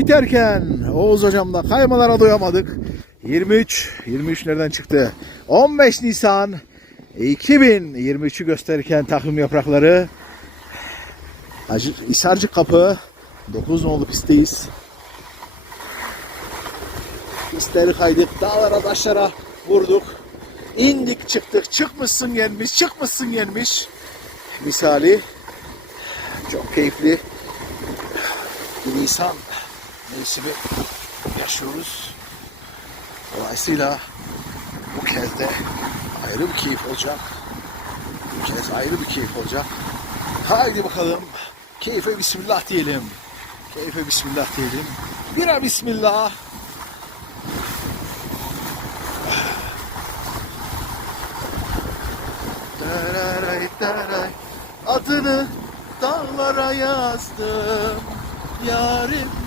biterken Oğuz hocamla kaymalara doyamadık. 23, 23 nereden çıktı? 15 Nisan 2023'ü gösterirken takım yaprakları Hacı, İsarcı Kapı 9 nolu pistteyiz. Pistleri kaydık, dağlara taşlara vurduk. İndik çıktık, çıkmışsın gelmiş, çıkmışsın gelmiş. Misali çok keyifli bir Nisan mevsimi yaşıyoruz. Dolayısıyla bu kez de ayrı bir keyif olacak. Bu kez ayrı bir keyif olacak. Haydi bakalım. Keyfe bismillah diyelim. Keyfe bismillah diyelim. Bira bismillah. Dararay, daray. Adını dağlara yazdım. Yarim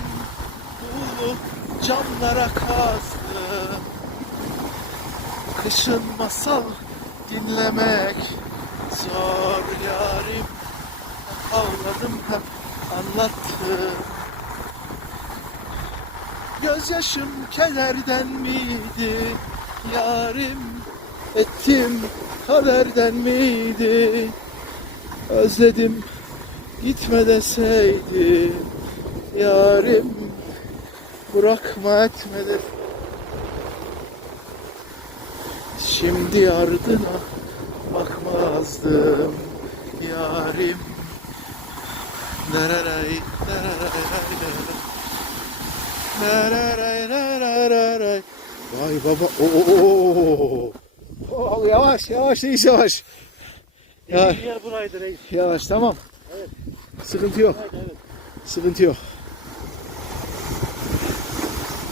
dolu camlara kazdım. Kışın masal dinlemek zor yarim. Ağladım hep anlattım. Gözyaşım kederden miydi yarim? Ettim kaderden miydi? Özledim gitme deseydi yarim bırakma etmedi. Şimdi ardına bakmazdım yarim. Nararay, nararay, nararay. Nararay. Vay baba. Oo. Oo, yavaş yavaş reis yavaş. Ya, Yer buraydı reis. yavaş tamam. Evet. Sıkıntı yok. Evet, evet. Sıkıntı yok.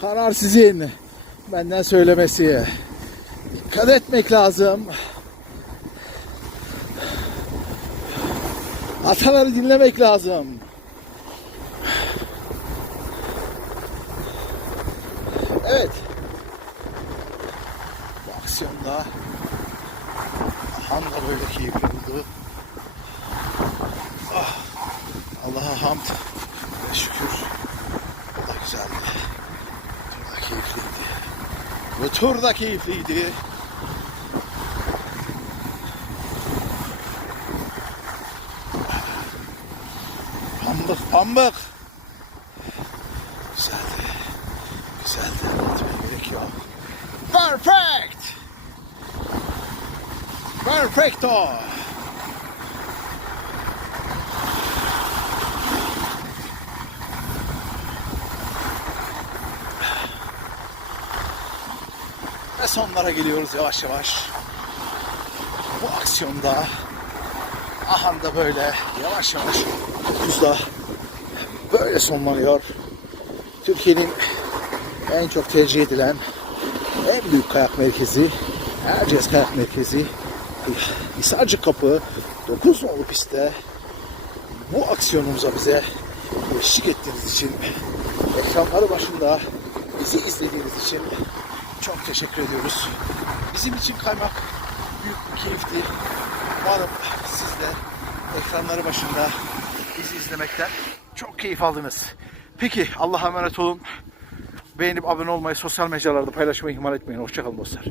Karar sizin. Benden söylemesi. Dikkat etmek lazım. Ataları dinlemek lazım. Evet. Bu aksiyonda Han da böyle keyifli buldu. Allah'a hamd ve şükür. O da güzeldi. Bu tur da keyifliydi. Pambık pambık. Güzeldi. Güzeldi. Anlatmaya gerek yok. Perfect. Perfecto. Ve sonlara geliyoruz yavaş yavaş. Bu aksiyonda Ahan da böyle yavaş yavaş 9'da böyle sonlanıyor. Türkiye'nin en çok tercih edilen en büyük kayak merkezi Erciyes Kayak Merkezi Hisarcı Kapı 9 nolu pistte bu aksiyonumuza bize eşlik ettiğiniz için ekranları başında bizi izlediğiniz için çok teşekkür ediyoruz. Bizim için kaymak büyük bir keyifti. Umarım siz de ekranları başında bizi izlemekten çok keyif aldınız. Peki Allah'a emanet olun. Beğenip abone olmayı, sosyal mecralarda paylaşmayı ihmal etmeyin. Hoşçakalın dostlar.